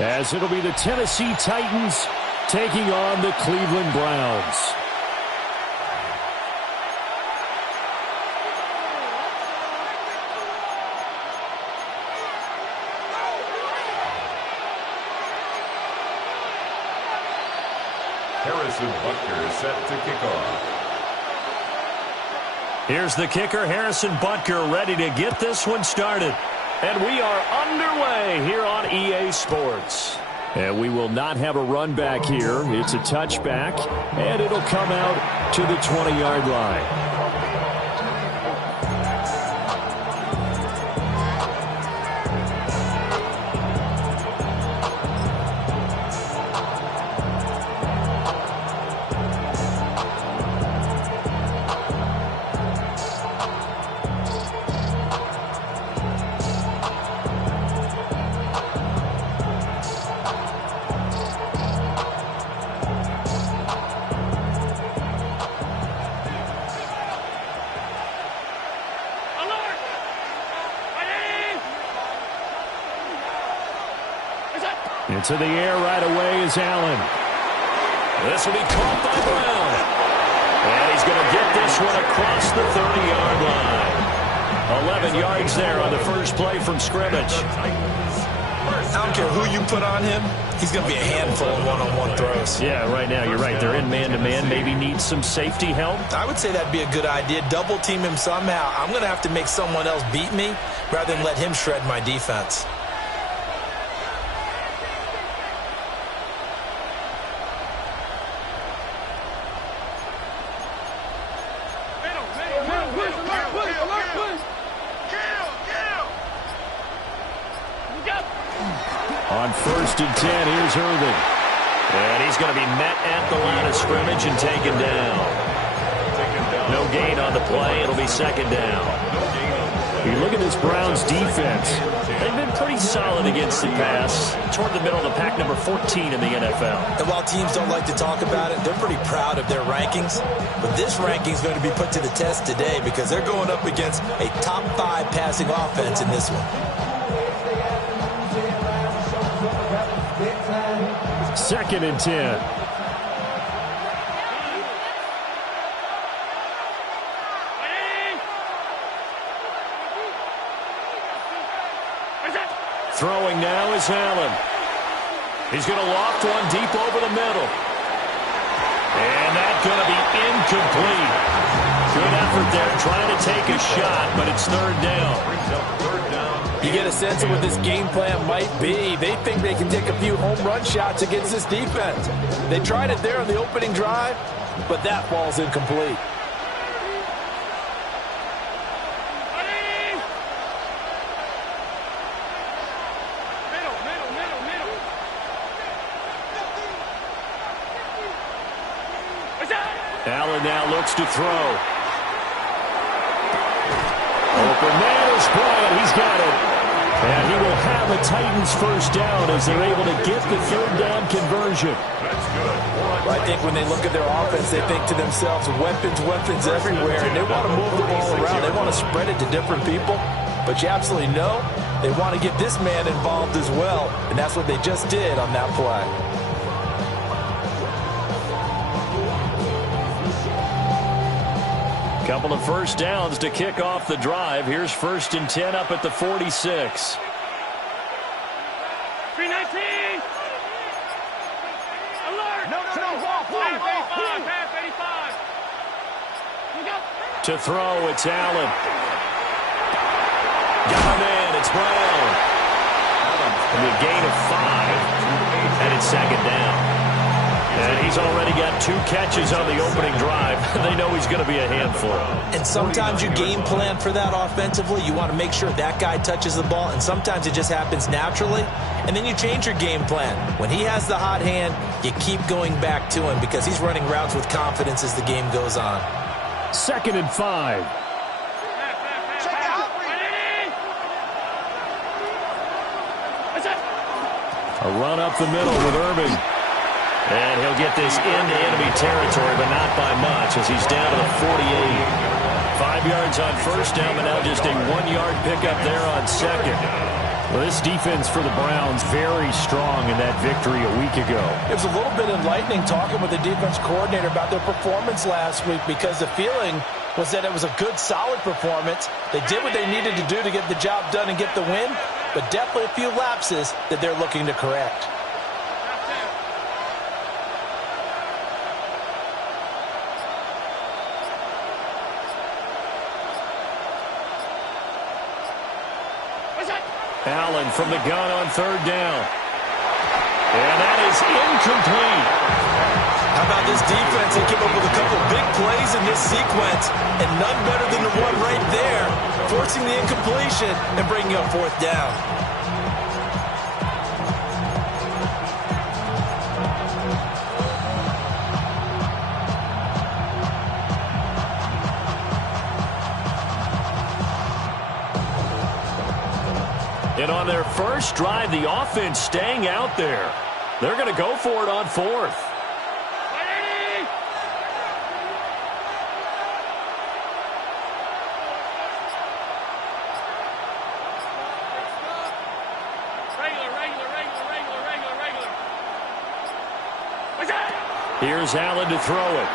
as it'll be the Tennessee Titans taking on the Cleveland Browns. Harrison Butker is set to kick off. Here's the kicker, Harrison Butker, ready to get this one started. And we are underway here on EA Sports. And we will not have a run back here. It's a touchback, and it'll come out to the 20-yard line. Into the air right away is Allen. This will be caught by Brown. And he's going to get this one across the 30-yard line. 11 yards there on the first play from scrimmage. I don't care who you put on him. He's going to be a handful in one-on-one throws. Yeah, right now, you're right. They're in man-to-man. Maybe need some safety help. I would say that'd be a good idea. Double team him somehow. I'm going to have to make someone else beat me rather than let him shred my defense. On 1st and 10, here's Irvin. And he's going to be met at the line of scrimmage and taken down. No gain on the play. It'll be second down. You look at this Browns defense. They've been pretty solid against the pass. Toward the middle of the pack, number 14 in the NFL. And while teams don't like to talk about it, they're pretty proud of their rankings. But this ranking is going to be put to the test today because they're going up against a top 5 passing offense in this one. 2nd and 10. Throwing now is Allen. He's going to loft one deep over the middle. And that's going to be incomplete. Good effort there trying to take a shot, but it's 3rd down. You get a sense of what this game plan might be. They think they can take a few home run shots against this defense. They tried it there on the opening drive, but that ball's incomplete. Allen now looks to throw. Open man is Bryant. He's got it. And he will have a Titans first down as they're able to get the 3rd down conversion. That's good. Well, I think when they look at their offense, they think to themselves, weapons everywhere, and they want to move the ball around. They want to spread it to different people. But you absolutely know they want to get this man involved as well, and that's what they just did on that play. Couple of first downs to kick off the drive. Here's 1st and 10 up at the 46. 319. Alert. No. Half 85. To throw, it's Allen. Got a man, it's Brown. And a gain of 5. And it's 2nd down. And he's already got 2 catches on the opening drive. They know he's going to be a handful. And sometimes you game plan for that offensively. You want to make sure that guy touches the ball, and sometimes it just happens naturally. And then you change your game plan. When he has the hot hand, you keep going back to him because he's running routes with confidence as the game goes on. 2nd and 5. A run up the middle with Irving. And he'll get this into enemy territory, but not by much as he's down to the 48. 5 yards on first down, but now just a 1-yard pickup there on 2nd. Well, this defense for the Browns very strong in that victory a week ago. It was a little bit enlightening talking with the defense coordinator about their performance last week because the feeling was that it was a good, solid performance. They did what they needed to do to get the job done and get the win, but definitely a few lapses that they're looking to correct. Allen from the gun on third down. And that is incomplete. How about this defense? They came up with a couple big plays in this sequence, and none better than the one right there, forcing the incompletion and bringing up fourth down. And on their first drive, the offense staying out there. They're going to go for it on fourth. Here's Allen to throw it.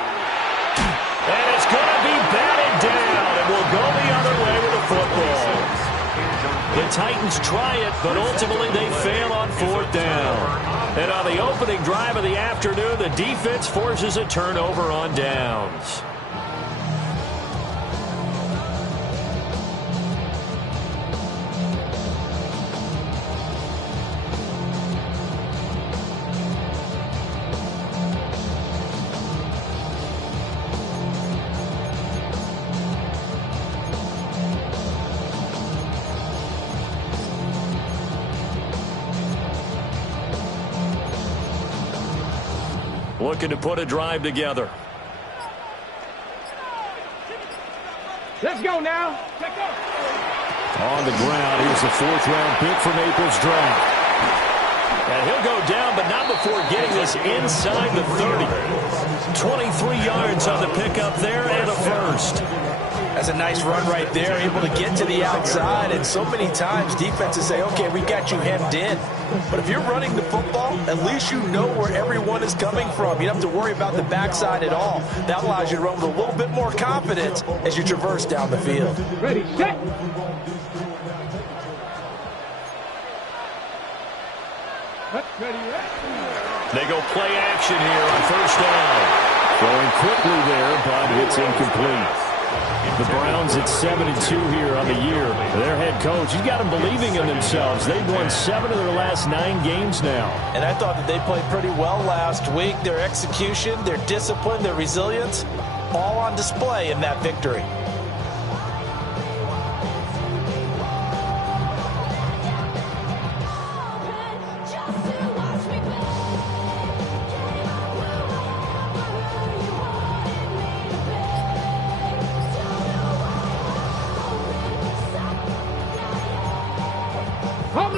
And it's going to be batted down, and we'll go the other way with the football. The Titans try it, but ultimately they fail on fourth down. And on the opening drive of the afternoon, the defense forces a turnover on downs. Looking to put a drive together. Let's go now. On the ground, here's the fourth-round pick from April's draft. And he'll go down, but not before getting this inside the 30. 23 yards on the pickup there and a first. That's a nice run right there, able to get to the outside. And so many times defenses say, okay, we got you hemmed in. But if you're running the football, at least you know where everyone is coming from. You don't have to worry about the backside at all. That allows you to run with a little bit more confidence as you traverse down the field. Ready, set. They go play action here on first down. Going quickly there, but it's incomplete. The Browns at 7-2 here on the year. Their head coach, he's got them believing in themselves. They've won 7 of their last 9 games now. And I thought that they played pretty well last week. Their execution, their discipline, their resilience, all on display in that victory.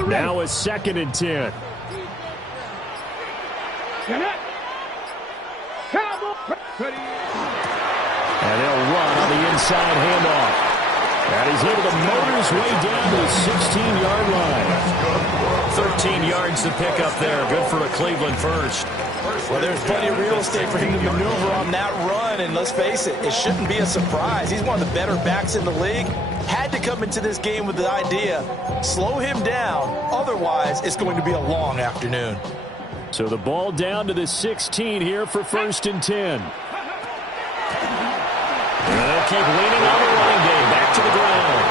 Now it's 2nd and 10. And they'll run on the inside handoff. And he's able to motor his way down to the 16-yard line. 13 yards to pick up there. Good for a Cleveland first. Well, there's plenty of real estate for him to maneuver on that run. And let's face it, it shouldn't be a surprise. He's one of the better backs in the league. Had to come into this game with the idea, slow him down. Otherwise, it's going to be a long afternoon. So the ball down to the 16 here for 1st and 10. And they'll keep leaning on the running game. Back to the ground.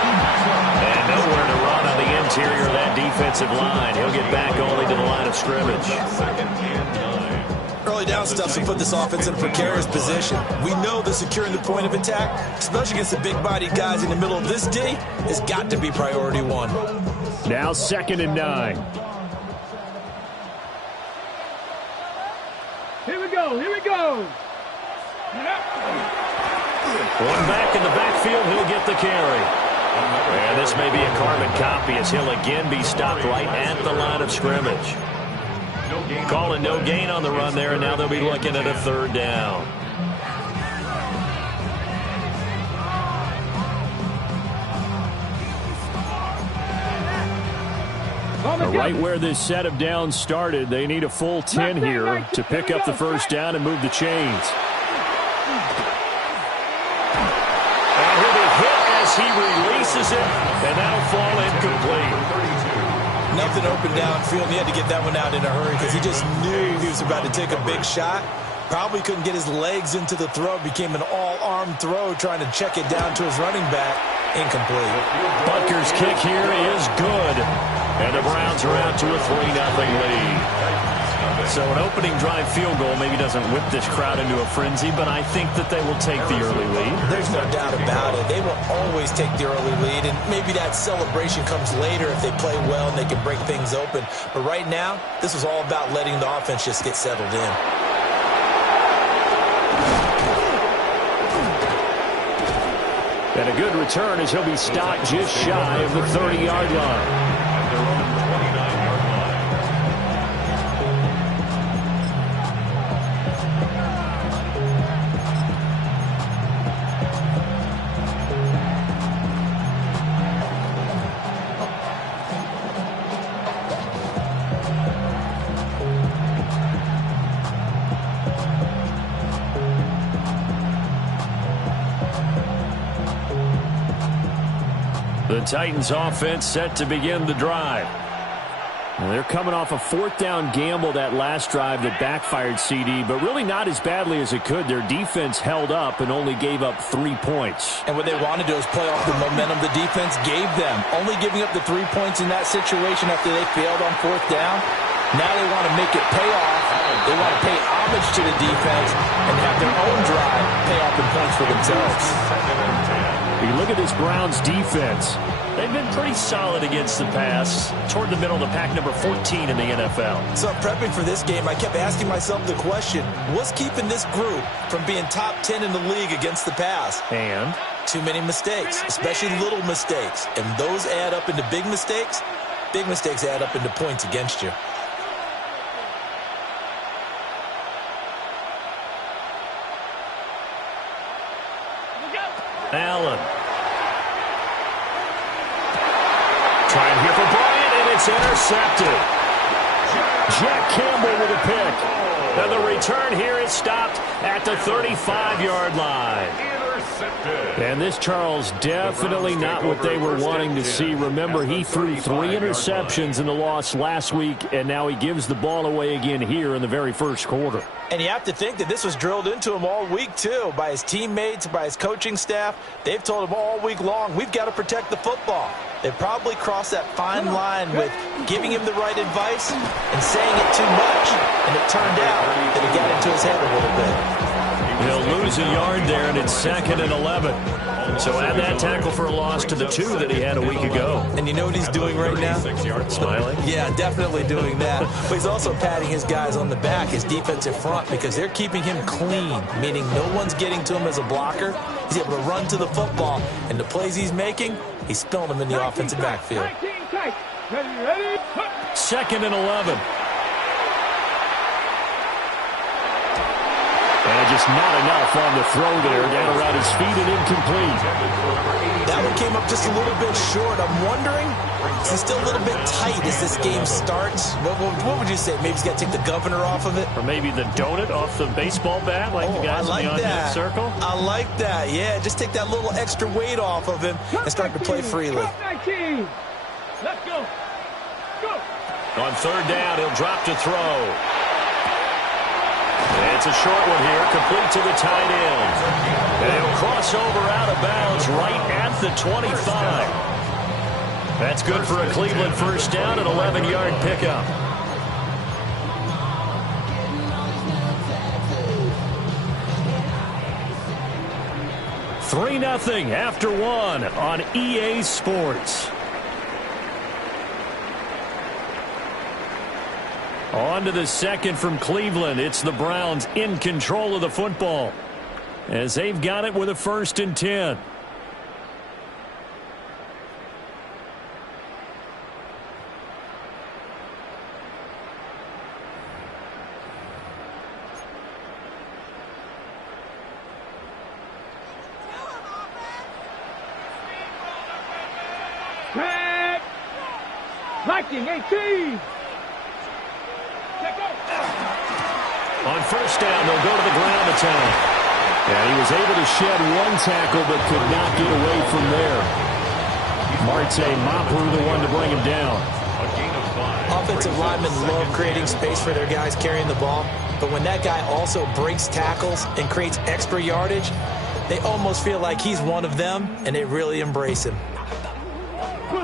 And nowhere to run on the interior of that defensive line. He'll get back only to the line of scrimmage. Early down stuff to put this offense in a precarious position. We know that securing the point of attack, especially against the big-bodied guys in the middle of this D, has got to be priority one. Now 2nd and 9. Here we go. Here we go. One back in the backfield. He'll get the carry. And this may be a carbon copy as he'll again be stopped right at the line of scrimmage. Calling no gain on the run there, and now they'll be looking at a 3rd down. Right where this set of downs started, they need a full 10 here to pick up the first down and move the chains. And he'll be hit as he releases it, and that'll fall incomplete. Nothing open downfield, and he had to get that one out in a hurry because he just knew he was about to take a big shot. Probably couldn't get his legs into the throw. Became an all-arm throw trying to check it down to his running back. Incomplete. Butker's kick here is good. And the Browns are out to a 3-0 lead. So an opening drive field goal maybe doesn't whip this crowd into a frenzy, but I think that they will take the early lead. There's no doubt about it. They will always take the early lead, and maybe that celebration comes later if they play well and they can break things open. But right now, this was all about letting the offense just get settled in. And a good return as he'll be stopped just shy of the 30-yard line. The Titans offense set to begin the drive. Well, they're coming off a fourth down gamble that last drive that backfired CD, but really not as badly as it could. Their defense held up and only gave up 3 points. And what they want to do is play off the momentum the defense gave them. Only giving up the 3 points in that situation after they failed on fourth down. Now they want to make it pay off. They want to pay homage to the defense and have their own drive pay off in points for themselves. You look at this Browns defense. They've been pretty solid against the pass, toward the middle of the pack, number 14 in the NFL. So prepping for this game, I kept asking myself the question, what's keeping this group from being top 10 in the league against the pass? And? Too many mistakes, especially little mistakes. And those add up into big mistakes. Big mistakes add up into points against you. Allen. Trying here for Bryant, and it's intercepted. Jack Campbell with a pick. And the return here is stopped at the 35-yard line. And this, Charles, definitely not what they were wanting to see. Remember, he threw 3 interceptions in the loss last week, and now he gives the ball away again here in the very first quarter. And you have to think that this was drilled into him all week, too, by his teammates, by his coaching staff. They've told him all week long, we've got to protect the football. They probably crossed that fine line with giving him the right advice and saying it too much. And it turned out that it got into his head a little bit. He'll lose a yard there, and it's 2nd and 11. So add that tackle for a loss to the 2 that he had a week ago. And you know what he's doing right now? Smiling? Yeah, definitely doing that. But he's also patting his guys on the back, his defensive front, because they're keeping him clean, meaning no one's getting to him as a blocker. He's able to run to the football, and the plays he's making, he's spilling them in the offensive backfield. Ready? 2nd and 11. And just not enough on the throw there, down around his feet and incomplete. That one came up just a little bit short. I'm wondering, is he still a little bit tight as this game starts? What would you say? Maybe he's got to take the governor off of it? Or maybe the donut off the baseball bat, like the guys in the on-hit circle? I like that, yeah. Just take that little extra weight off of him and start to play freely. Let's go. Go. On 3rd down, he'll drop to throw. It's a short one here, complete to the tight end. And he'll cross over out of bounds right at the 25. That's good for a Cleveland first down, an 11-yard pickup. $3-0 after 1 on EA Sports. On to the second from Cleveland. It's the Browns in control of the football as they've got it with a 1st and 10. Viking 18. On first down, they'll go to the ground attack. Yeah, he was able to shed one tackle but could not get away from there. Marte Mapu, the one to bring him down. Offensive linemen love creating space for their guys carrying the ball, but when that guy also breaks tackles and creates extra yardage, they almost feel like he's one of them, and they really embrace him.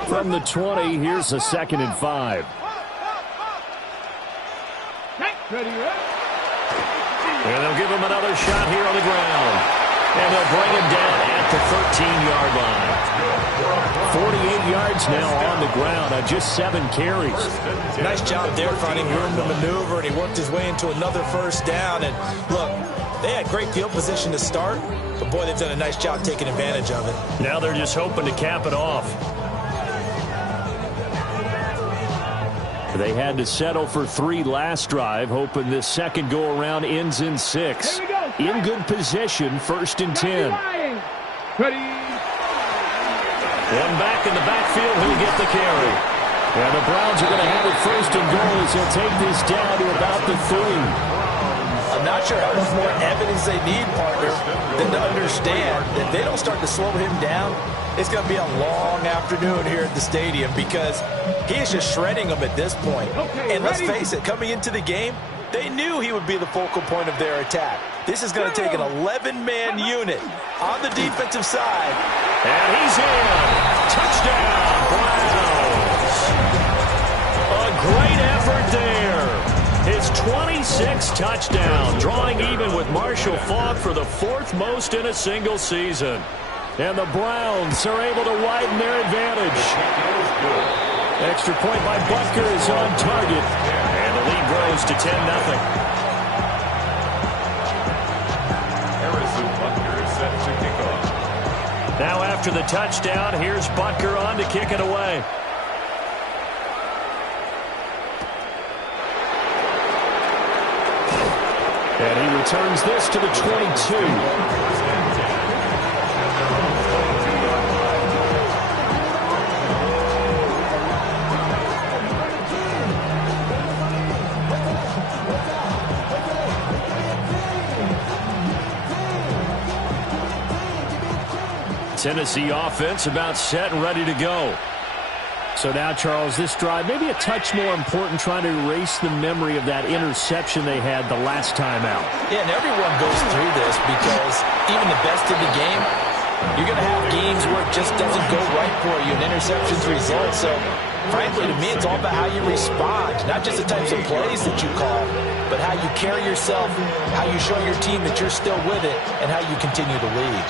From the 20, here's a 2nd and 5. Ready, ready. And they'll give him another shot here on the ground. And they'll bring him down at the 13-yard line. 48 yards now on the ground on just 7 carries. Nice job there finding room to maneuver, and he worked his way into another first down. And look, they had great field position to start, but boy, they've done a nice job taking advantage of it. Now they're just hoping to cap it off. They had to settle for 3 last drive, hoping this second go-around ends in 6. In good position, 1st and 10. Ready. One back in the backfield, he'll get the carry. And the Browns are going to have it 1st and goal as he'll take this down to about the 3. I'm not sure how much more evidence they need, partner, than to understand that if they don't start to slow him down, it's going to be a long afternoon here at the stadium because he is just shredding them at this point. And let's face it, coming into the game, they knew he would be the focal point of their attack. This is going to take an 11-man unit on the defensive side. And he's in. Touchdown, Browns. A great effort there. His 26th touchdown, drawing even with Marshall Faulk for the 4th most in a single season. And the Browns are able to widen their advantage. Extra point by Butker is on target. And the lead grows to 10-0. Harrison Butker is set to kick off. Now after the touchdown, here's Butker on to kick it away. And he returns this to the 22. Tennessee offense about set and ready to go. So now, Charles, this drive maybe a touch more important, trying to erase the memory of that interception they had the last time out. Yeah, and everyone goes through this because even the best in the game, you're going to have games where it just doesn't go right for you and interceptions result. So, frankly, to me, it's all about how you respond, not just the types of plays that you call, but how you carry yourself, how you show your team that you're still with it, and how you continue to lead.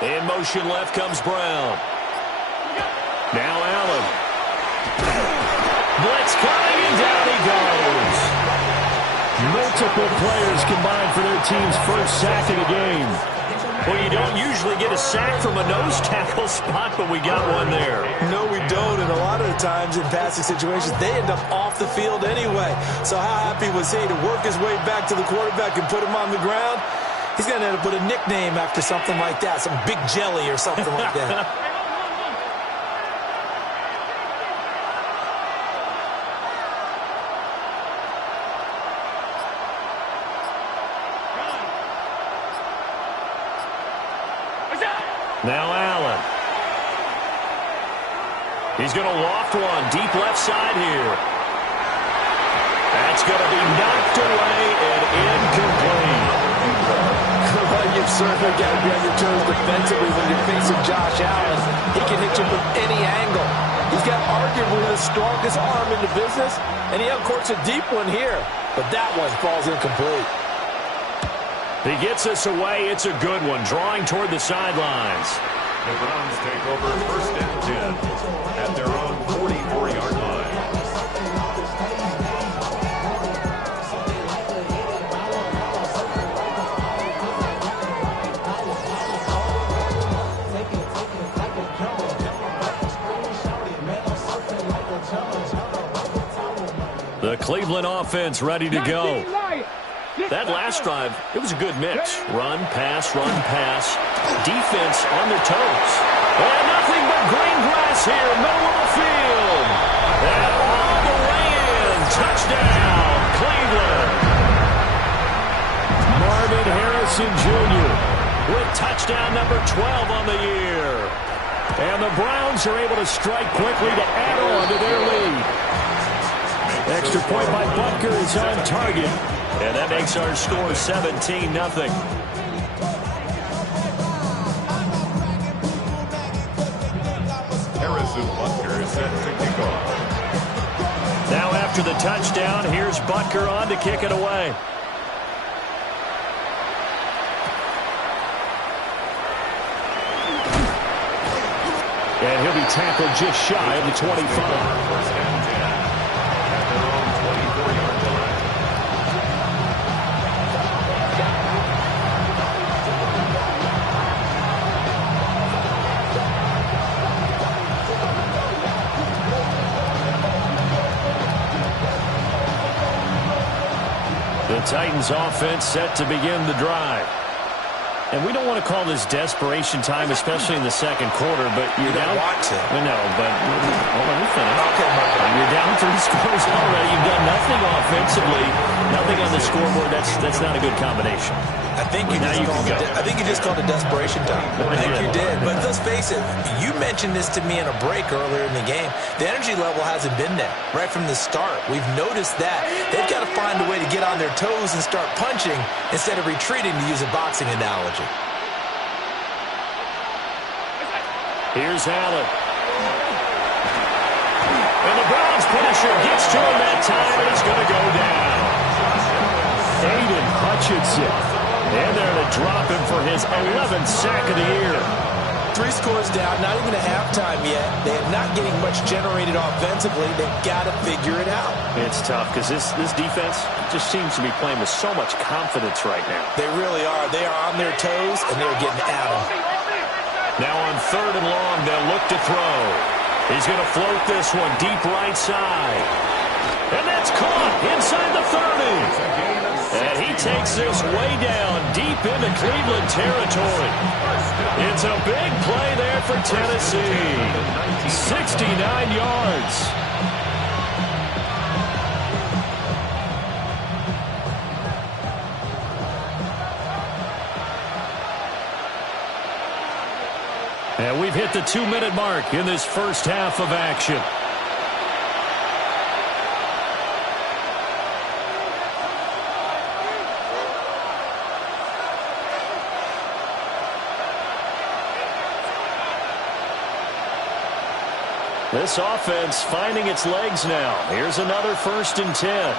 In motion left comes Brown. Now Allen. Blitz coming, and down he goes. Multiple players combined for their team's first sack of the game. Well, you don't usually get a sack from a nose tackle spot, but we got one there. No, we don't, and a lot of the times in passing situations, they end up off the field anyway. So how happy was he to work his way back to the quarterback and put him on the ground? He's going to end up with a nickname after something like that, some Big Jelly or something like that. Now Allen. He's going to loft one deep left side here. That's going to be knocked away and incomplete. You've certainly got to be on your toes defensively when you're facing Josh Allen. He can hit you from any angle. He's got arguably the strongest arm in the business, and he, of course, a deep one here. But that one falls incomplete. He gets us away. It's a good one, drawing toward the sidelines. The Browns take over 1st and 10 at their own 44-yard line. Cleveland offense ready to go. That last drive, it was a good mix. Run, pass, defense on their toes. And nothing but green grass here, middle of the field. And all the way in. Touchdown, Cleveland. Marvin Harrison Jr. with touchdown number 12 on the year. And the Browns are able to strike quickly to add on to their lead. Extra point by Butker is on target. And that makes our score 17-0. Harrison Butker is set to kick off. Now after the touchdown, here's Butker on to kick it away. And he'll be tackled just shy of the 25. First and 10 at their own 24-yard line. The Titans offense set to begin the drive. And we don't want to call this desperation time, especially in the second quarter, but you're down. Want to. I know, but let me finish. Okay, You're down 3 scores already. You've done nothing offensively, nothing on the scoreboard. That's not a good combination. I think you just called it desperation time. I think you did. But let's face it, you mentioned this to me in a break earlier in the game. The energy level hasn't been there right from the start. We've noticed that. They've got to find a way to get on their toes and start punching instead of retreating, to use a boxing analogy. Here's Allen. And the Browns finisher gets to him that time, and he's going to go down. Aiden Hutchinson. And they're going to drop him for his 11th sack of the year. 3 scores down, not even a halftime yet. They're not getting much generated offensively. They've got to figure it out. It's tough because this defense just seems to be playing with so much confidence right now. They really are. They are on their toes, and they're getting at them. Now on 3rd and long, they'll look to throw. He's going to float this one deep right side. And that's caught inside the 30. And he takes this way down deep into Cleveland territory. It's a big play there for Tennessee. 69 yards. And we've hit the 2-minute mark in this first half of action. This offense finding its legs now. Here's another 1st and 10.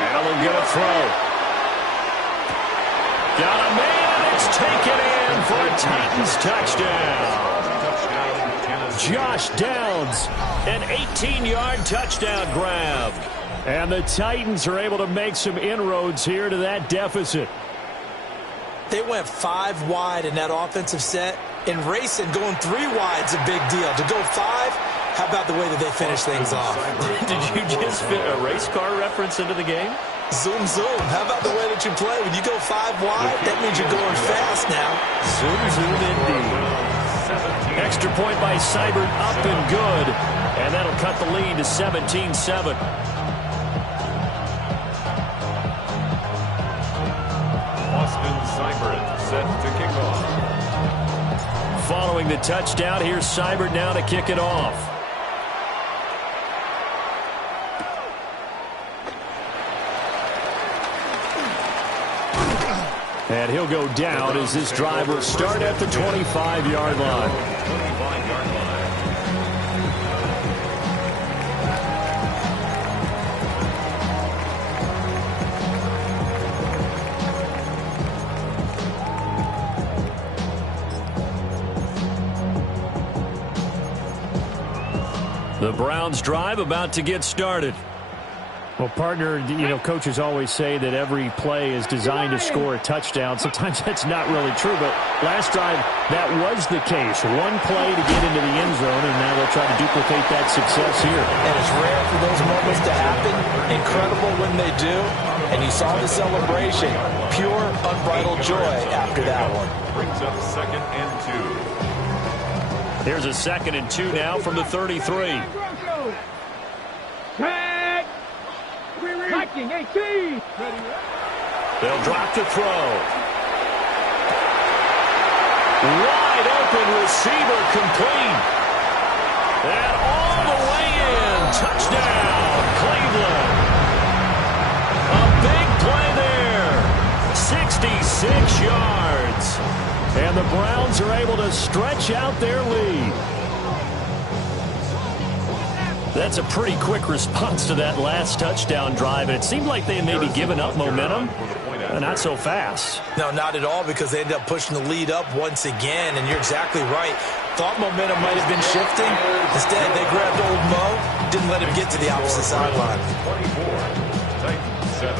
Allen gonna throw. Got a man, and it's taken in for a Titans touchdown. Josh Downs, an 18-yard touchdown grab. And the Titans are able to make some inroads here to that deficit. They went 5 wide in that offensive set. And racing, going 3 wide's a big deal. To go 5, how about the way that they finish things off? Did you just fit a race car reference into the game? Zoom, zoom. How about the way that you play? When you go 5 wide, that means you're going fast now. Zoom, zoom indeed. Extra point by Seibert, up and good. And that'll cut the lead to 17-7. Seibert set to kick off. Following the touchdown, here's Seibert now to kick it off. And he'll go down as this drive will start at the 25-yard line. 25-yard line. The Browns drive about to get started. Well, partner, coaches always say that every play is designed to score a touchdown. Sometimes that's not really true, but last drive, that was the case. One play to get into the end zone, and now they'll try to duplicate that success here. And it's rare for those moments to happen. Incredible when they do. And you saw the celebration. Pure, unbridled joy after that one. Brings up 2nd and 2. Here's a 2nd and 2 now from the 33. Tag. Viking 18. They'll drop to throw. Wide open receiver complete. And all the way in. Touchdown, Cleveland. A big play there. 66 yards. And the Browns are able to stretch out their lead. That's a pretty quick response to that last touchdown drive. And it seemed like they had maybe given up momentum. Not so fast. No, not at all, because they ended up pushing the lead up once again. And you're exactly right. Thought momentum might have been shifting. Instead, they grabbed old Mo, didn't let him get to the opposite sideline. 24, Titans 7.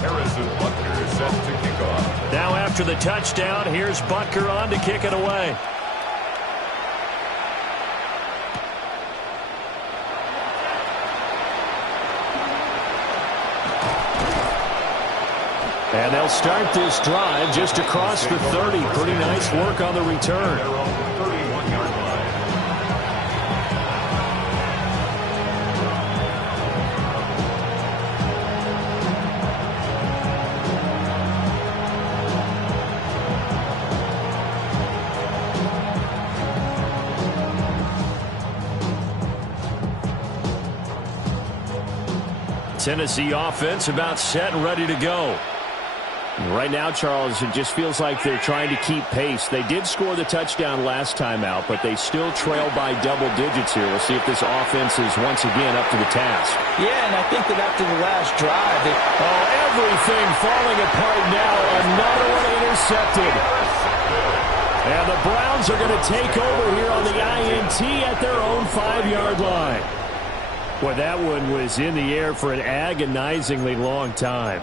Harrison Butker set to kick off. Now after the touchdown, here's Butker on to kick it away. And they'll start this drive just across the 30. Pretty nice work on the return. Their own 31-yard line. Tennessee offense about set and ready to go. Right now, Charles, it just feels like they're trying to keep pace. They did score the touchdown last time out, but they still trail by double digits here. We'll see if this offense is once again up to the task. Yeah, and I think that after the last drive, everything falling apart now. Another one intercepted. And the Browns are going to take over here on the INT at their own 5-yard line. Boy, that one was in the air for an agonizingly long time.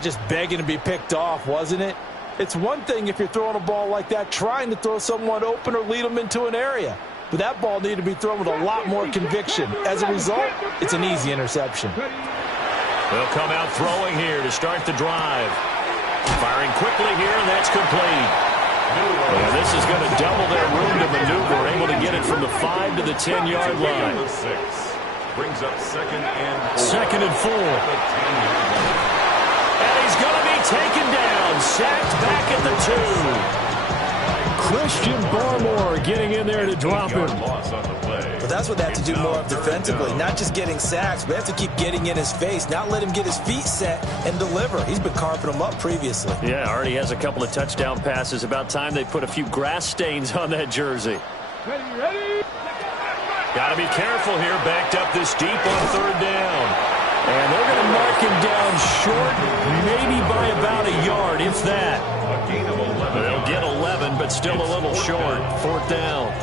Just begging to be picked off, wasn't it? It's one thing if you're throwing a ball like that, trying to throw someone open or lead them into an area. But that ball needed to be thrown with a lot more conviction. As a result, it's an easy interception. They'll come out throwing here to start the drive. Firing quickly here, and that's complete. And this is going to double their room to maneuver, able to get it from the 5 to the 10-yard line. Brings up 2nd and 4. 2nd and 4. And he's going to be taken down. Sacked back at the 2. Christian Barmore getting in there to drop him. But that's what they have to do more of defensively. Not just getting sacks, but they have to keep getting in his face. Not let him get his feet set and deliver. He's been carving them up previously. Yeah, already has a couple of touchdown passes. About time they put a few grass stains on that jersey. Ready. Got to be careful here. Backed up this deep on 3rd down. And they're going to mark him down short, maybe by about a yard, if that. A gain of 11. They'll get 11, but still a little short. 4th down.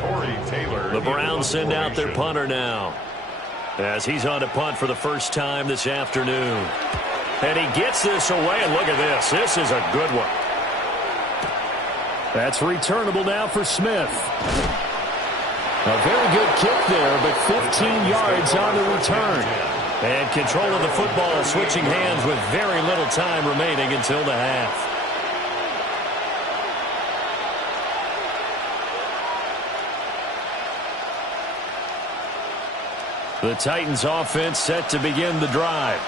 The Browns send out their punter now, as he's on to punt for the first time this afternoon. And he gets this away, and look at this. This is a good one. That's returnable now for Smith. A very good kick there, but 15 yards on the return. And control of the football switching hands with very little time remaining until the half. The Titans offense set to begin the drive.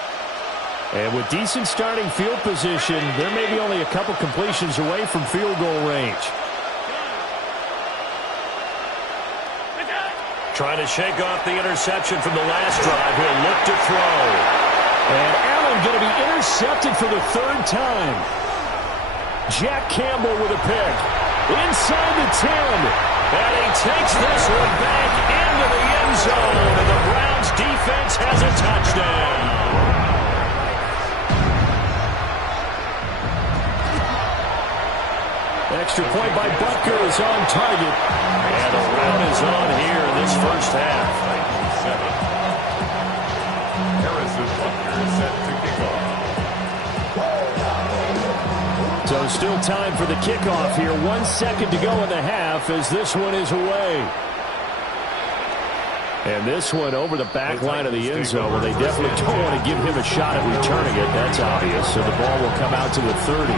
And with decent starting field position, they're maybe only a couple completions away from field goal range. Trying to shake off the interception from the last drive. He'll look to throw. And Allen going to be intercepted for the 3rd time. Jack Campbell with a pick. Inside the 10. And he takes this one back into the end zone. And the Browns defense has a touchdown. Extra point by Butker is on target. And the run is on here in this first half. set to kick off. So still time for the kickoff here. 1 second to go in the half as this one is away. And this one over the back line of the end zone. Well, they definitely don't want to give him a shot at returning it. That's obvious. So the ball will come out to the 30.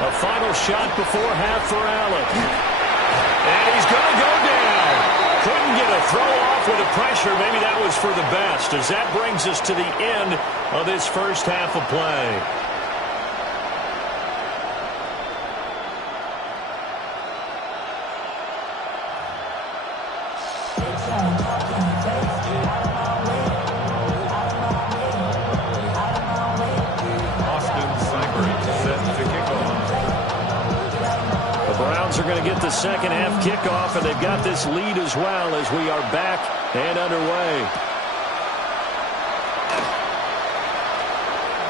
A final shot before half for Allen. And he's going to go down. Couldn't get a throw off with the pressure. Maybe that was for the best, as that brings us to the end of this first half of play. Are going to get the second half kickoff, and they've got this lead as well as we are back and underway.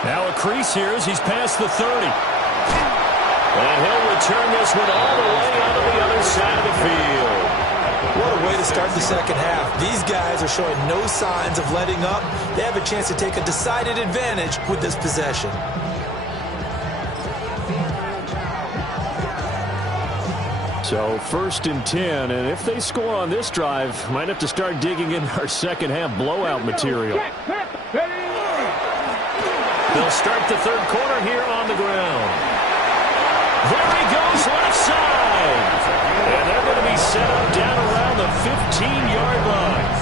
Now a crease here as he's past the 30. And he'll return this one all the way out of the other side of the field. What a way to start the second half. These guys are showing no signs of letting up. They have a chance to take a decided advantage with this possession. So 1st and 10, and if they score on this drive, might have to start digging in our second half blowout material. They'll start the third quarter here on the ground. There he goes, left side. And they're going to be set up down around the 15-yard line.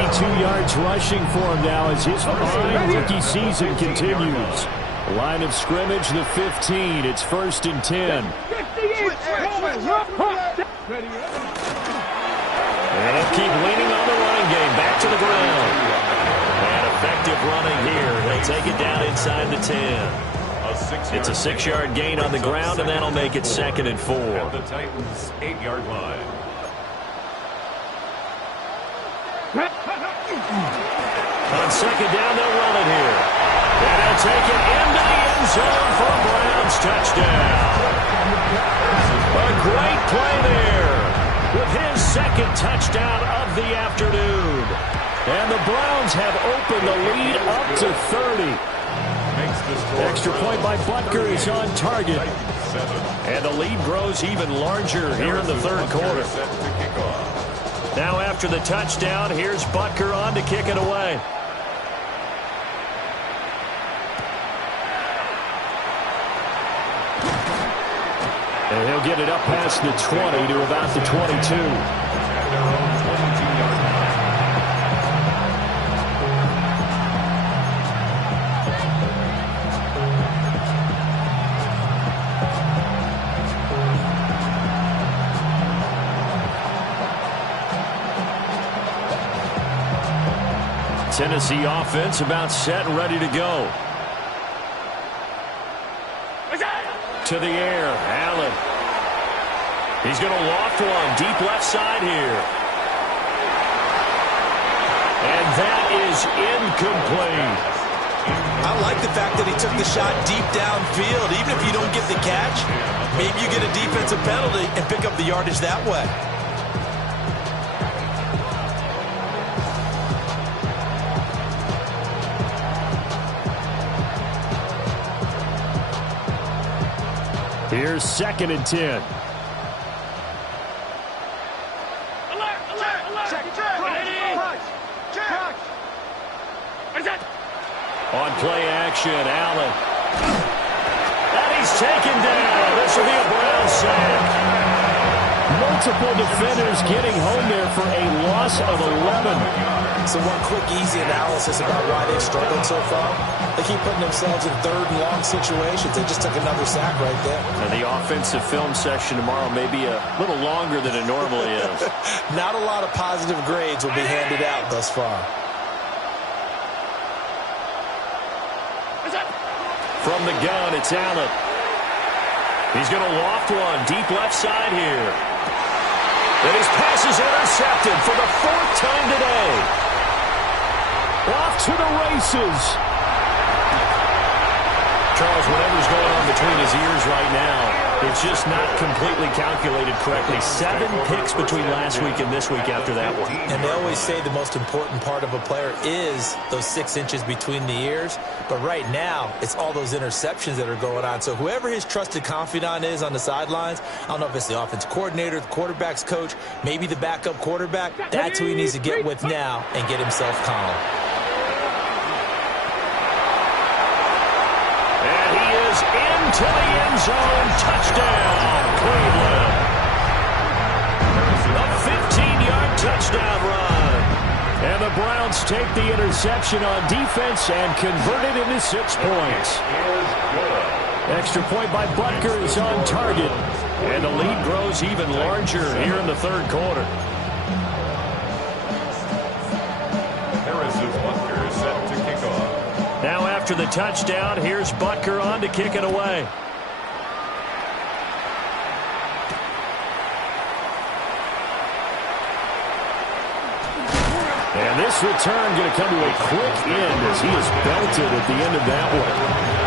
92 yards rushing for him now as his fine rookie season continues. Line of scrimmage, the 15. It's 1st and 10. And they'll keep leaning on the running game. Back to the ground. And effective running here. He'll take it down inside the 10. It's a 6-yard gain on the ground, and that'll make it 2nd and 4. At the Titans' 8-yard line. On second down, they'll run it here. And they'll take it into the end zone for a Browns touchdown. A great play there with his second touchdown of the afternoon. And the Browns have opened the lead up to 30. Extra point by Butker is on target. And the lead grows even larger here in the third quarter. Now after the touchdown, here's Butker on to kick it away. And he'll get it up past the 20 to about the 22. Tennessee offense about set and ready to go. To the air, Allen. He's going to loft one deep left side here. And that is incomplete. I like the fact that he took the shot deep downfield. Even if you don't get the catch, maybe you get a defensive penalty and pick up the yardage that way. Here's 2nd and 10. On play action, Allen. And he's taken down. This will be a Browns sack. Multiple defenders getting home there for a loss of 11. So one quick, easy analysis about why they've struggled so far. They keep putting themselves in third and long situations. They just took another sack right there. And the offensive film session tomorrow may be a little longer than it normally is. Not a lot of positive grades will be handed out thus far. From the gun, it's Allen. He's going to loft one deep left side here. And his pass is intercepted for the 4th time today. Off to the races. Charles, whatever's going on between his ears right now, it's just not completely calculated correctly. 7 picks between last week and this week after that one. And they always say the most important part of a player is those 6 inches between the ears. But right now, it's all those interceptions that are going on. So whoever his trusted confidant is on the sidelines, I don't know if it's the offense coordinator, the quarterback's coach, maybe the backup quarterback, that's who he needs to get with now and get himself calm. Into the end zone, touchdown, Cleveland. A 15-yard touchdown run. And the Browns take the interception on defense and convert it into 6 points. Extra point by Butker is on target. And the lead grows even larger here in the 3rd quarter. Now after the touchdown, here's Butker on to kick it away. And this return going to come to a quick end as he is belted at the end of that one.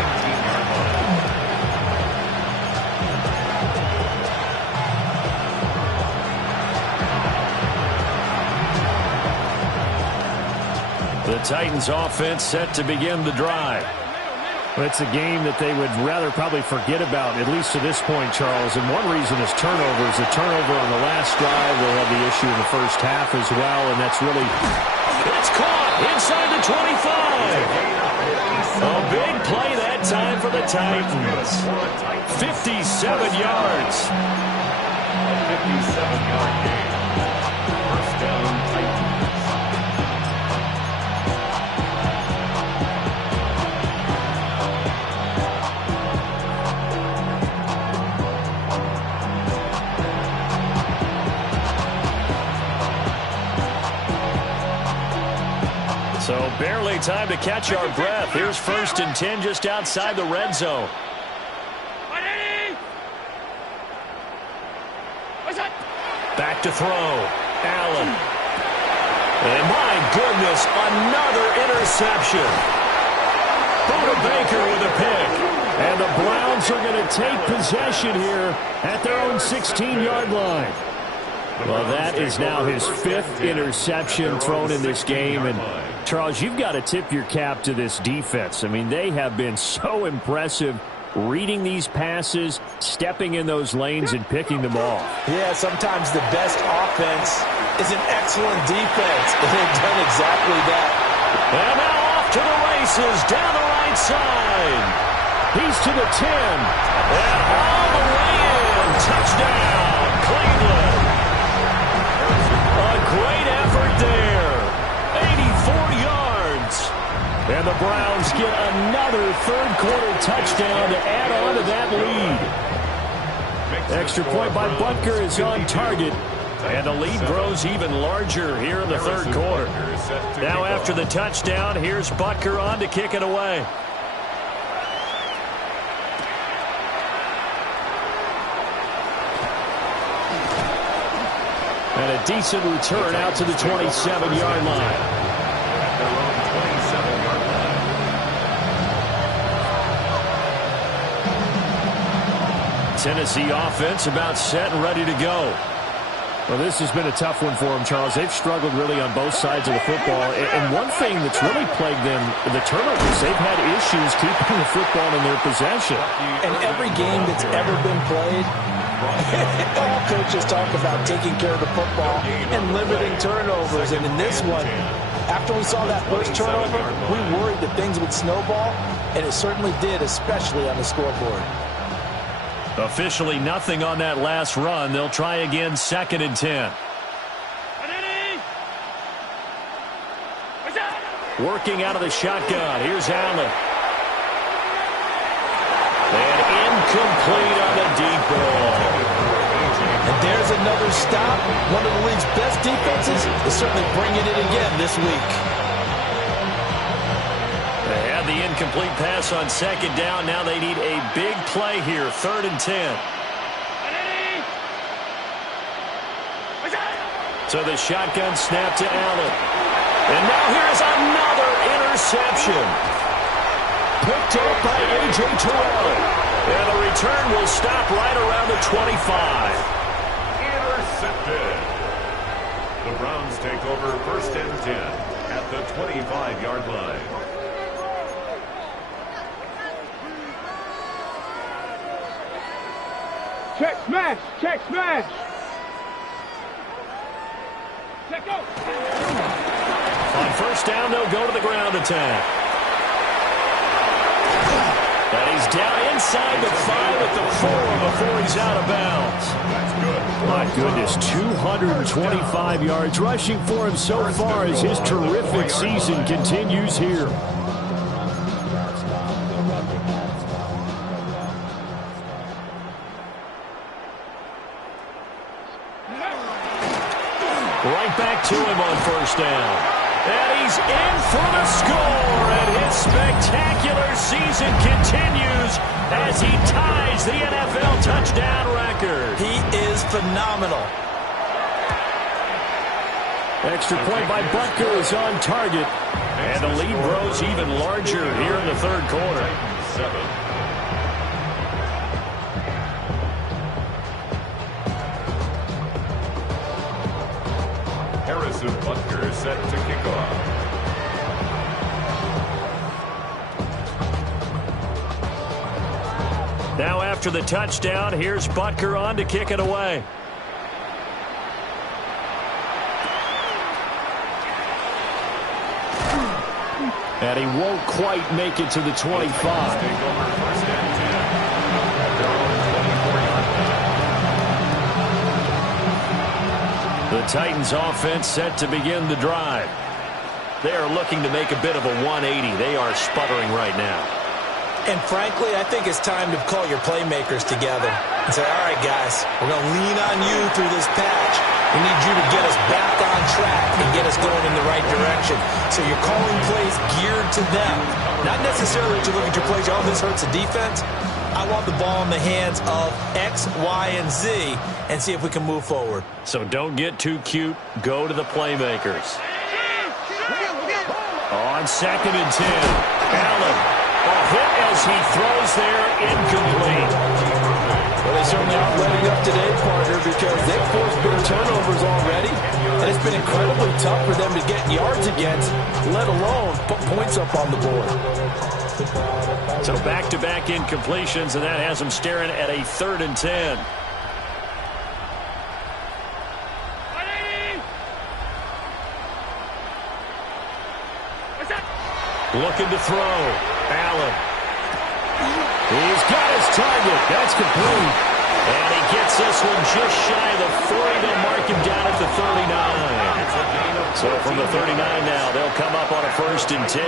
The Titans offense set to begin the drive. It's a game that they would rather probably forget about, at least to this point, Charles. And one reason is turnovers. The turnover on the last drive, they had the issue in the first half as well, and that's really... It's caught inside the 25. A big play that time for the Titans. 57 yards. A 57-yard gain. First down, Titans. So barely time to catch our breath. Here's 1st and 10 just outside the red zone. Back to throw. Allen. And my goodness, another interception. Buda Baker with a pick. And the Browns are going to take possession here at their own 16-yard line. Well, that is now his 5th interception thrown in this game. And Charles, you've got to tip your cap to this defense. I mean, they have been so impressive reading these passes, stepping in those lanes, and picking them off. Yeah, sometimes the best offense is an excellent defense, and they've done exactly that. And now off to the races, down the right side. He's to the 10. And all the way in. Touchdown, Cleveland. A great effort there. 84 yards. And the Browns get another 3rd quarter touchdown to add on to that lead. Extra point by Butker is on target. And the lead grows even larger here in the 3rd quarter. Now after the touchdown, here's Butker on to kick it away. And a decent return out to the 27-yard line. Their own 27-yard line. Tennessee offense about set and ready to go. Well, this has been a tough one for them, Charles. They've struggled really on both sides of the football. And one thing that's really plagued them, the turnovers. They've had issues keeping the football in their possession. And every game that's ever been played, all coaches talk about taking care of the football and limiting turnovers. And in this one, after we saw that first turnover, we worried that things would snowball, and it certainly did, especially on the scoreboard. Officially nothing on that last run. They'll try again, 2nd and 10. Working out of the shotgun. Here's Allen. And incomplete on the deep ball. And there's another stop. One of the league's best defenses is certainly bringing it again this week. They had had the incomplete pass on second down. Now they need a big play here, 3rd and 10. So the shotgun snap to Allen. And now here's another interception. Picked up by A.J. Terrell. And the return will stop right around the 25. Intercepted. The Browns take over 1st and 10 at the 25-yard line. Check smash! Check smash! Check go! On 1st down, they'll go to the ground attack. And he's down inside the 5 at the 4 before he's out of bounds. My goodness, 225 yards rushing for him so far as his terrific season continues here. Right back to him on 1st down. And he's in for the score, and his spectacular season continues as he ties the NFL touchdown record. He is phenomenal. Extra point by Butker is on target. And the lead grows even larger here in the 3rd quarter. 7. Harrison Butker set to kick off. Now after the touchdown, here's Butker on to kick it away. And he won't quite make it to the 25. The Titans offense set to begin the drive. They are looking to make a bit of a 180. They are sputtering right now. And frankly, I think it's time to call your playmakers together and say, all right, guys, we're going to lean on you through this patch. We need you to get us back on track and get us going in the right direction. So you're calling plays geared to them. Not necessarily that you look at your plays, oh, this hurts the defense. I want the ball in the hands of X, Y, and Z and see if we can move forward. So don't get too cute. Go to the playmakers. On 2nd and 10, Allen. A hit as he throws there, incomplete. Well, they certainly aren't letting up today, partner, because they've forced big turnovers already, and it's been incredibly tough for them to get yards against, let alone put points up on the board. So back-to-back incompletions, and that has them staring at a 3rd and 10. Looking to throw. Allen. He's got his target. That's complete. And he gets this one just shy of the 40. They'll mark him down at the 39. So from the 39 now, they'll come up on a 1st and 10.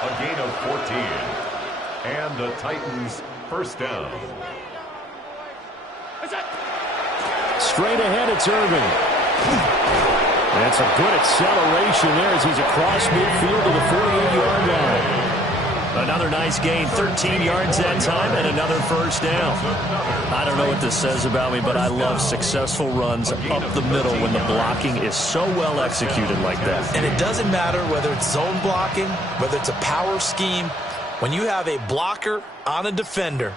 A gain of 14. And the Titans 1st down. Straight ahead, it's Irving. That's a good acceleration there as he's across midfield to the 48-yard line. Another nice gain, 13 yards that time, and another 1st down. I don't know what this says about me, but I love successful runs up the middle when the blocking is so well executed like that. And it doesn't matter whether it's zone blocking, whether it's a power scheme. When you have a blocker on a defender,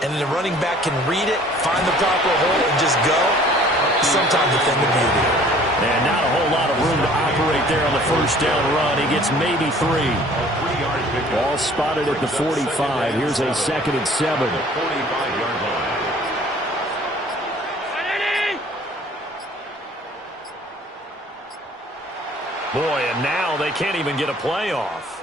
and the running back can read it, find the proper hole, and just go, sometimes defend the beauty. And not a whole lot of room to operate there on the 1st down run. He gets maybe 3. Ball spotted at the 45. Here's a 2nd and 7. 45-yard line. Boy, and now they can't even get a play off.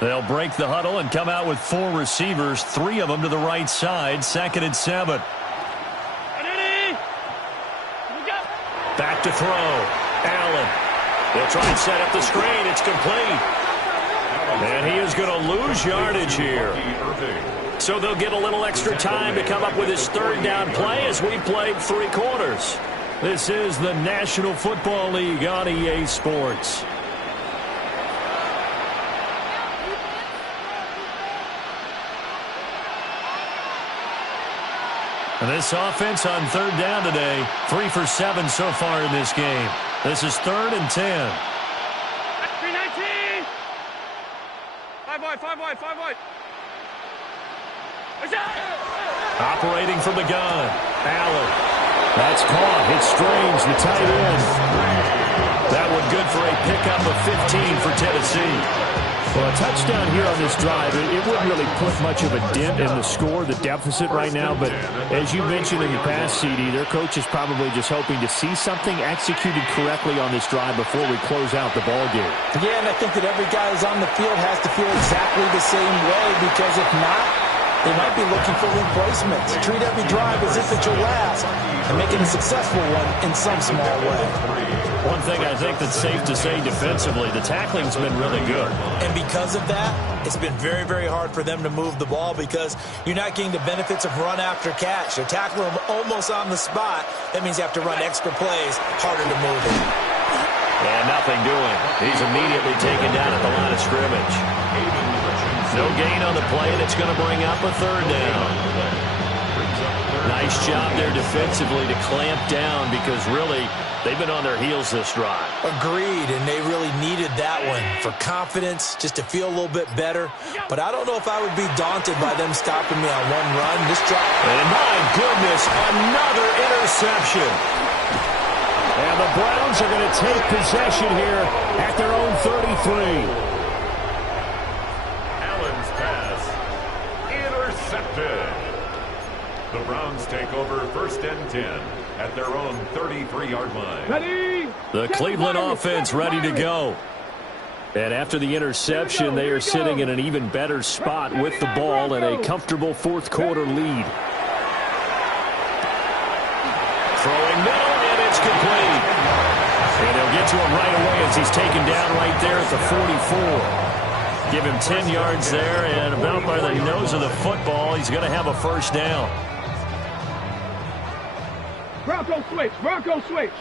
They'll break the huddle and come out with 4 receivers, 3 of them to the right side, 2nd and 7. Back to throw. Allen. They'll try and set up the screen. It's complete. And he is going to lose yardage here. So they'll get a little extra time to come up with his third down play as we played 3 quarters. This is the National Football League on EA Sports. And this offense on third down today, 3 for 7 so far in this game. This is 3rd and 10. 319. 5 wide, 5 wide, 5 wide. Operating from the gun, Allen. That's caught. It's Strange, the tight end. That one good for a pickup of 15 for Tennessee. Well, a touchdown here on this drive, it wouldn't really put much of a dent in the score, the deficit right now. But as you mentioned in the past, CD, their coach is probably just hoping to see something executed correctly on this drive before we close out the ball game. Yeah, and I think that every guy who's on the field has to feel exactly the same way, because if not, they might be looking for replacements. Treat every drive as if it's your last and make it a successful one in some small way. One thing I think that's safe to say defensively, the tackling's been really good. And because of that, it's been very, very hard for them to move the ball because you're not getting the benefits of run after catch. They're tackling them almost on the spot. That means you have to run extra plays, harder to move it. And nothing doing. He's immediately taken down at the line of scrimmage. No gain on the play, and it's going to bring up a 3rd down. Nice job there defensively to clamp down because really they've been on their heels this drive. Agreed, and they really needed that one for confidence, just to feel a little bit better. But I don't know if I would be daunted by them stopping me on one run. This drive. And my goodness, another interception. And the Browns are going to take possession here at their own 33. The Browns take over 1st and 10 at their own 33-yard line. Ready. The Cleveland offense ready to go. And after the interception, they are sitting in an even better spot with the ball and a comfortable 4th quarter lead. Throwing middle, and it's complete. And they'll get to him right away as he's taken down right there at the 44. Give him 10 yards there, and about by the nose of the football, he's going to have a 1st down. Bronco switch. Bronco switch.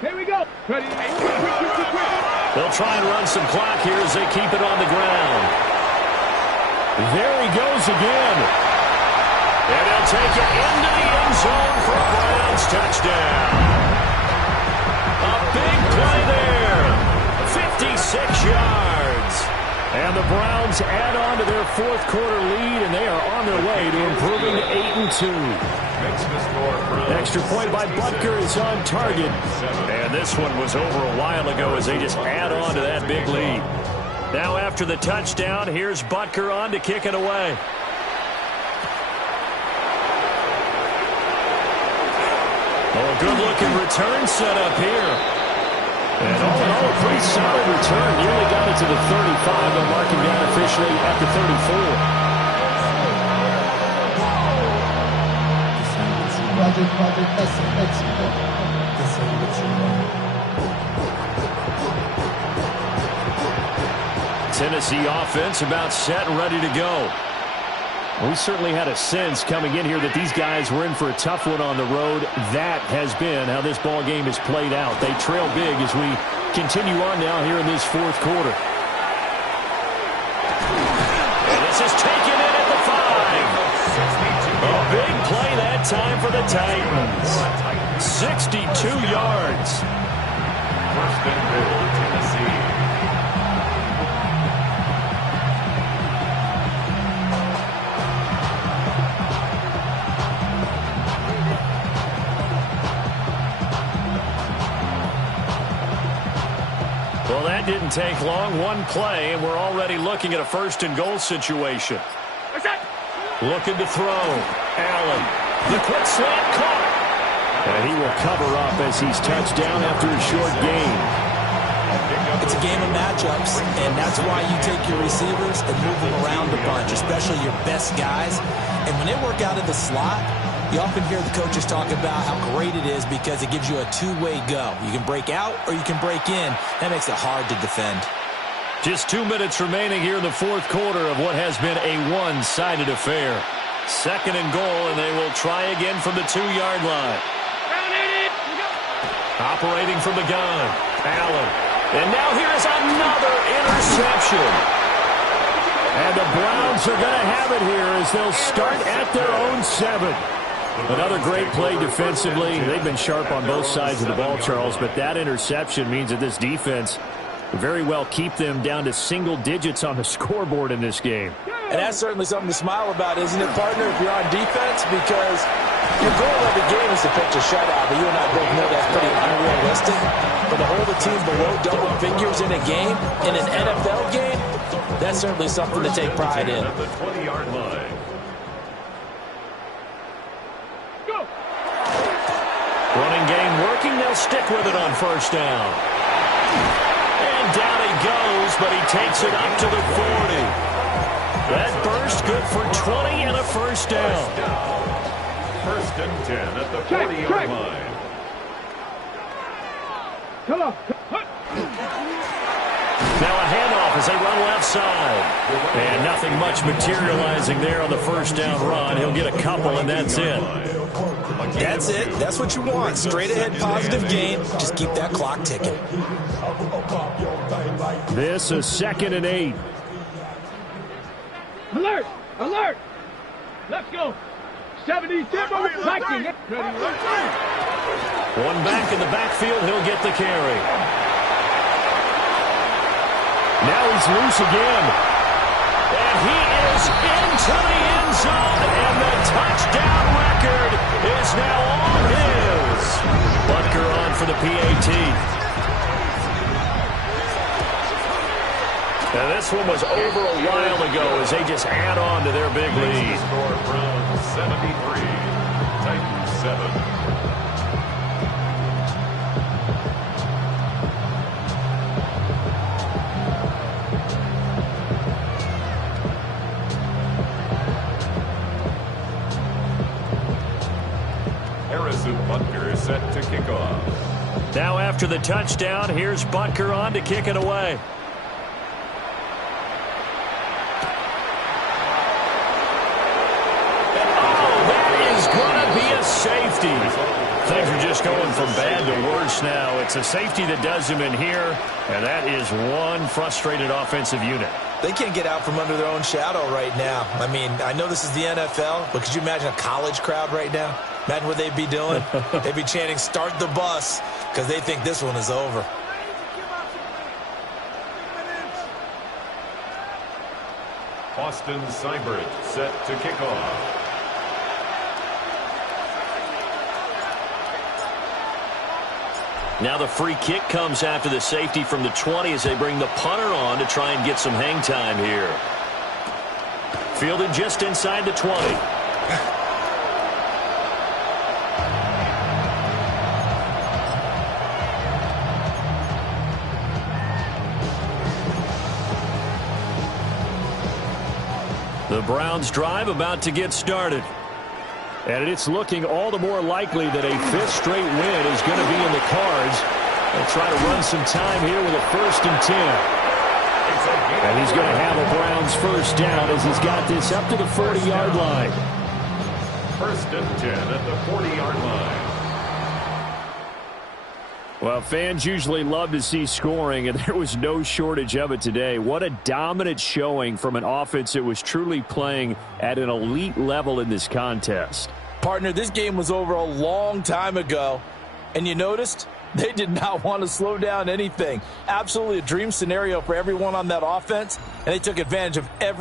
Here we go. Ready. Quick. They'll try and run some clock here as they keep it on the ground. There he goes again. And he'll take it into the end zone for a Browns touchdown. A big play there. 56 yards. And the Browns add on to their 4th quarter lead, and they are on their way to improving to 8-2. Extra point by Butker is on target. And this one was over a while ago as they just add on to that big lead. Now after the touchdown, here's Butker on to kick it away. Oh, a good-looking return set up here. And all in all, a pretty solid return. Nearly got it to the 35. They'll mark him down officially at the 34. Tennessee offense about set and ready to go. We certainly had a sense coming in here that these guys were in for a tough one on the road. That has been how this ball game has played out. They trail big as we continue on now here in this 4th quarter. And this is taken in at the 5. A big play that time for the Titans. 62 yards. 1st and goal, Tennessee. Well, that didn't take long. One play, and we're already looking at a 1st and goal situation. Looking to throw. Allen. The quick slant caught. And he will cover up as he's touched down after a short gain. It's a game of matchups, and that's why you take your receivers and move them around a bunch, especially your best guys. And when they work out of the slot, You often hear the coaches talk about how great it is because it gives you a two-way go. You can break out or you can break in. That makes it hard to defend. Just 2 minutes remaining here in the fourth quarter of what has been a one-sided affair. 2nd and goal, and they will try again from the 2-yard line. Operating from the gun, Allen. And now here is another interception. And the Browns are going to have it here as they'll start at their own 7. Another great play defensively. They've been sharp on both sides of the ball, Charles, but that interception means that this defense very well keep them down to single digits on the scoreboard in this game. And that's certainly something to smile about, isn't it, partner, if you're on defense? Because your goal of the game is to pitch a shutout, but you and I both know that's pretty unrealistic. But to hold a team below double figures in a game, in an NFL game, that's certainly something to take pride in. At the 20-yard line. Running game working. They'll stick with it on first down. And down he goes, but he takes it up to the 40. That burst good for 20 and a first down. 1st and 10 at the 40-yard line. Come on. Now a handoff as they run left side. And nothing much materializing there on the first down run. He'll get a couple, and that's it. That's it. That's what you want. Straight ahead positive gain. Just keep that clock ticking. This is 2nd and 8. Alert! Alert! Let's go. 70 tempo attacking. One back in the backfield. He'll get the carry. Now he's loose again. And he is into the end zone, and the touchdown record is now all his. Butker on for the PAT. Now this one was over a while ago as they just add on to their big lead. Score Browns 73, Titans 7. Butker set to kick off. Now after the touchdown, here's Butker on to kick it away. And that is going to be a safety. Things are just going from bad to worse now. It's a safety that does him in here, and that is one frustrated offensive unit. They can't get out from under their own shadow right now. I mean, I know this is the NFL, but could you imagine a college crowd right now? Imagine what they'd be doing. They'd be chanting, "Start the bus," because they think this one is over. Austin Seibert set to kick off. Now the free kick comes after the safety from the 20 as they bring the punter on to try and get some hang time here. Fielded just inside the 20. The Browns drive about to get started. And it's looking all the more likely that a 5th straight win is going to be in the cards. They'll try to run some time here with a 1st and 10. And he's going to have a Browns first down as he's got this up to the 40-yard line. 1st and 10 at the 40-yard line. Well, fans usually love to see scoring, and there was no shortage of it today. What a dominant showing from an offense that was truly playing at an elite level in this contest. Partner, this game was over a long time ago, and you noticed they did not want to slow down anything. Absolutely a dream scenario for everyone on that offense, and they took advantage of every